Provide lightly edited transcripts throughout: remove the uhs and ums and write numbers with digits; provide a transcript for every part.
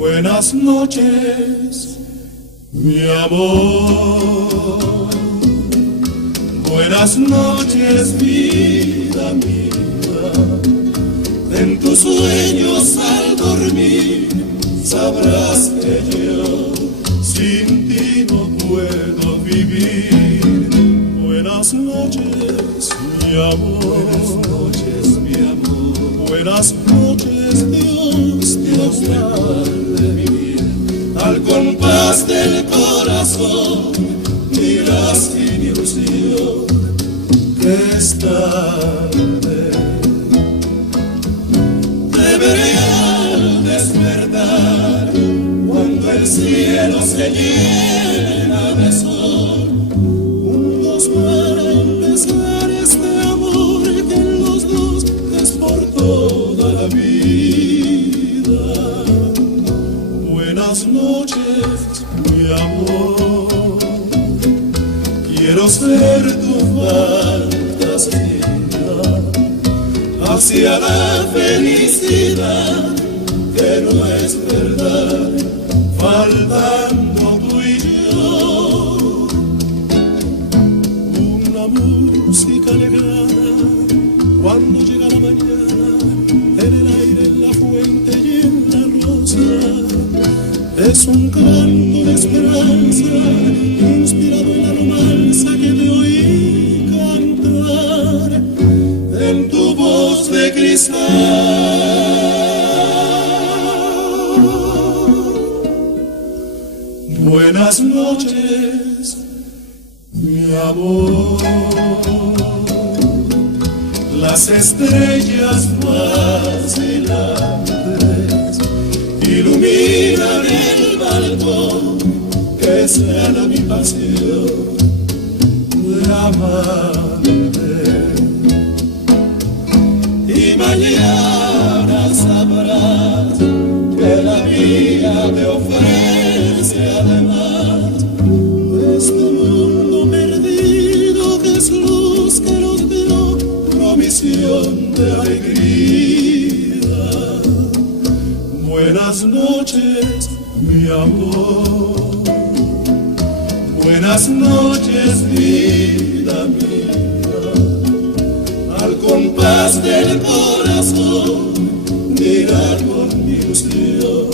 Buenas noches, mi amor. Buenas noches, vida mía. En tus sueños al dormir sabrás que yo sin ti no puedo vivir. Buenas noches, mi amor. Buenas noches, mi amor. Buenas noches, Dios te guarde mi vida. Al compás del corazón dirás sin ilusión que es tarde. Debería despertar cuando el cielo se llena de sol, juntos para empezar este amor que en los dos es por toda la vida. Buenas noches, mi amor. Quiero ser tu fantasía hacia la felicidad que no es verdad, faltando tú y yo. Una música alegre cuando llega la mañana, en el aire, en la fuente y en la rosa. Es un canto de esperanza inspirado en la romanza que te oí cantar en tu voz de cristal. Buenas noches, mi amor. Las estrellas vacilantes iluminan el balcón, que será mi pasión de amarte. Y mañana sabrás que la vida te ofrece además este mundo perdido que es luz que nos dio promisión de alegría. Buenas noches, mi amor. Buenas noches, vida mía. Al compás del corazón dirá con ilusión,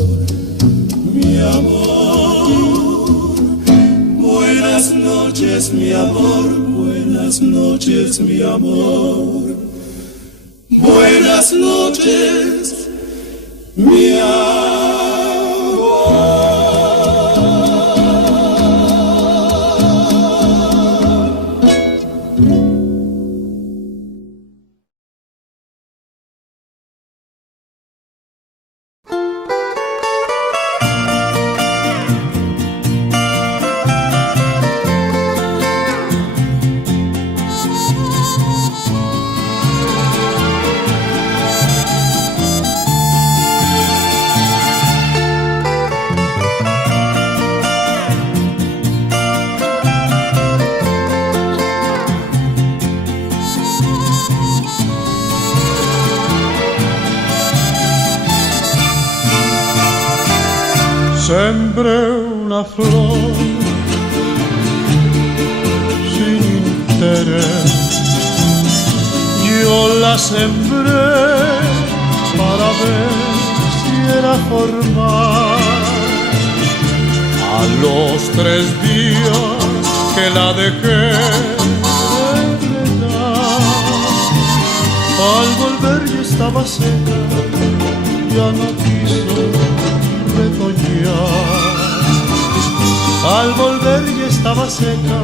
mi amor. Buenas noches, mi amor. Buenas noches, mi amor. Buenas noches, mi amor. Sembré una flor sin interés, yo la sembré para ver si era formal. A los 3 días que la dejé regar, al volver ya estaba seca, ya no quiso retoñar. Al volver ya estaba seca,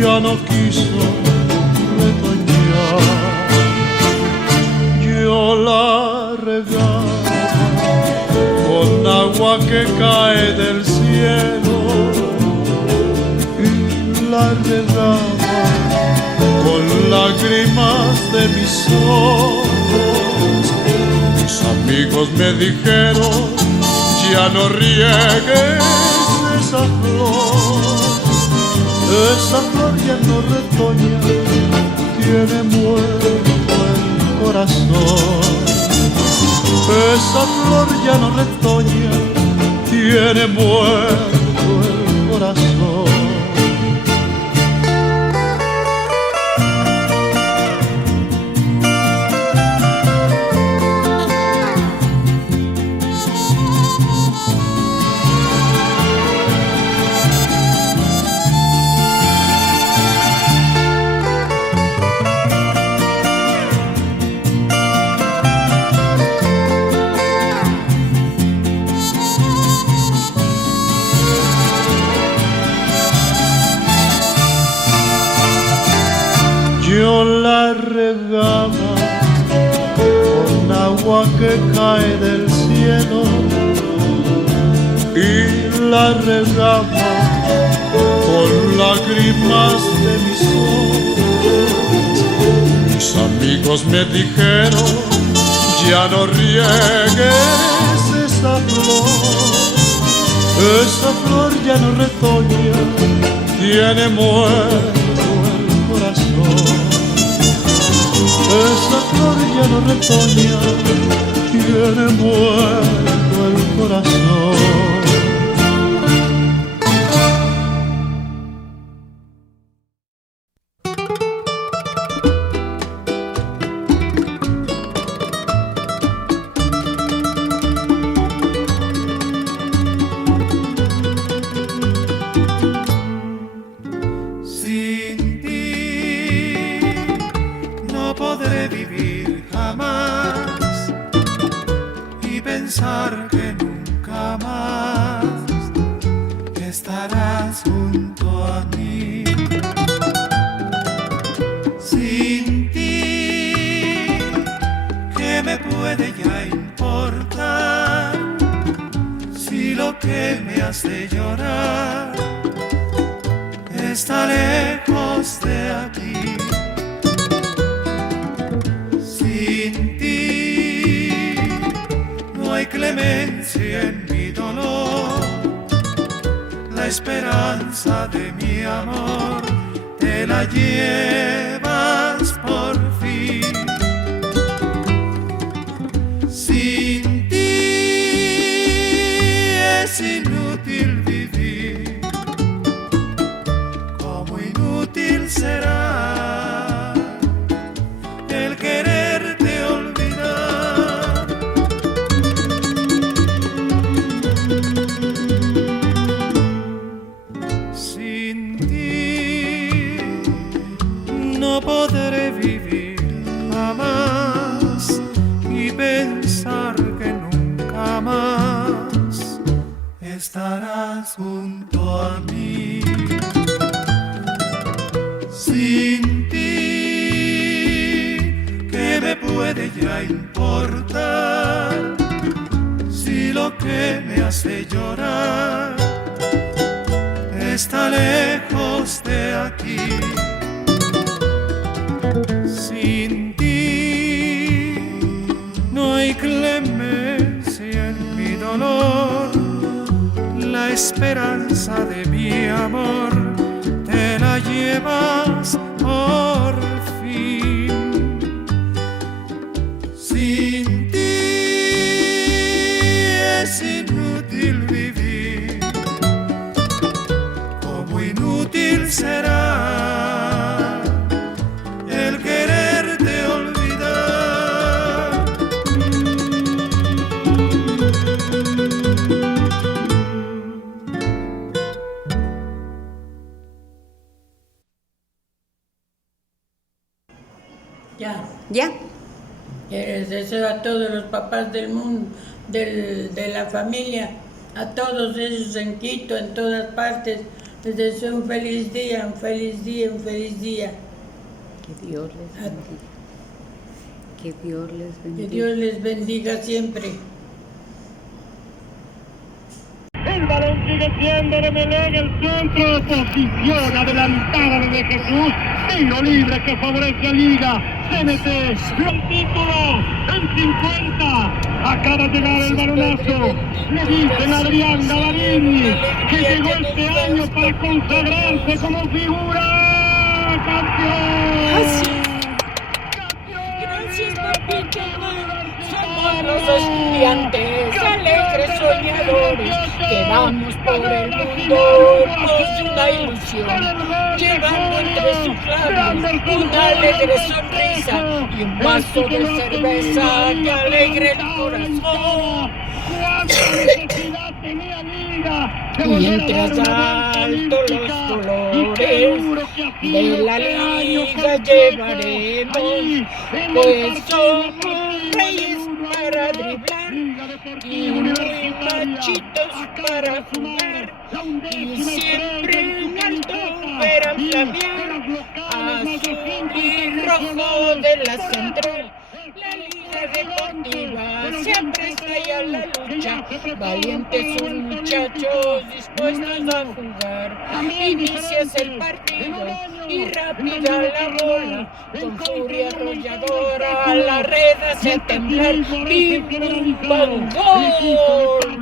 ya no quiso retoñar. Yo la regaba con agua que cae del cielo y la regaba con lágrimas de mis ojos. Mis amigos me dijeron: ya no riegues esa flor ya no retoña, tiene muerto el corazón. Esa flor ya no retoña, tiene muerto el corazón. Yo la regaba con agua que cae del cielo y la regaba con lágrimas de mis ojos. Mis amigos me dijeron, ya no riegues esa flor ya no retoña, tiene muerto el corazón. Esa flor ya no retoña, tiene muerto el corazón. Que nunca más estarás junto a mí. Sin ti, ¿qué me puede ya importar? Si lo que me hace llorar está lejos de aquí. Sin ti no hay clemencia en mi dolor, la esperanza de mi amor te la llevas por fin. Sin ti es inútil vivir, como inútil será el quererte olvidar. Sin ti no podré vivir jamás y pensar que nunca más estarás junto a mí. Sin ti, ¿qué me puede ya importar? Si lo que me hace llorar está lejos de aquí. Sin ti no hay clemencia en mi dolor, la esperanza de mi amor te la llevas por fin. Sin ti es inútil vivir, como inútil será el quererte olvidar. Ya. Les deseo a todos los papás del mundo, de la familia, a todos ellos en Quito, en todas partes, les deseo un feliz día, un feliz día, un feliz día. Que Dios les bendiga. Que Dios les bendiga. Que Dios les bendiga siempre. El balón sigue siendo de Melé en el centro, posición adelantada de Jesús, tiro libre que favorece a Liga, CNT, el título en 50, acaba de llegar el balonazo, le dicen a Adrián Gavarini que llegó este año para consagrarse como figura campeón. Gracias, papito. Somos los estudiantes, alegres soñadores. soñadores que vamos por el mundo con una ilusión, llevando entre sus labios una alegre sonrisa y un vaso de cerveza que alegre el corazón. Mientras alto los colores de la liga llevaremos, pues somos reyes para driblar y muy machitos para jugar, y siempre en alto verán flamear azul y rojo de la central. La Liga Deportiva siempre está ahí a la lucha, valientes sus muchachos dispuestos a jugar. Inicias el partido y rápida la bola, con furia arrolladora la red hace temblar. ¡Pim, pum, pam, gol!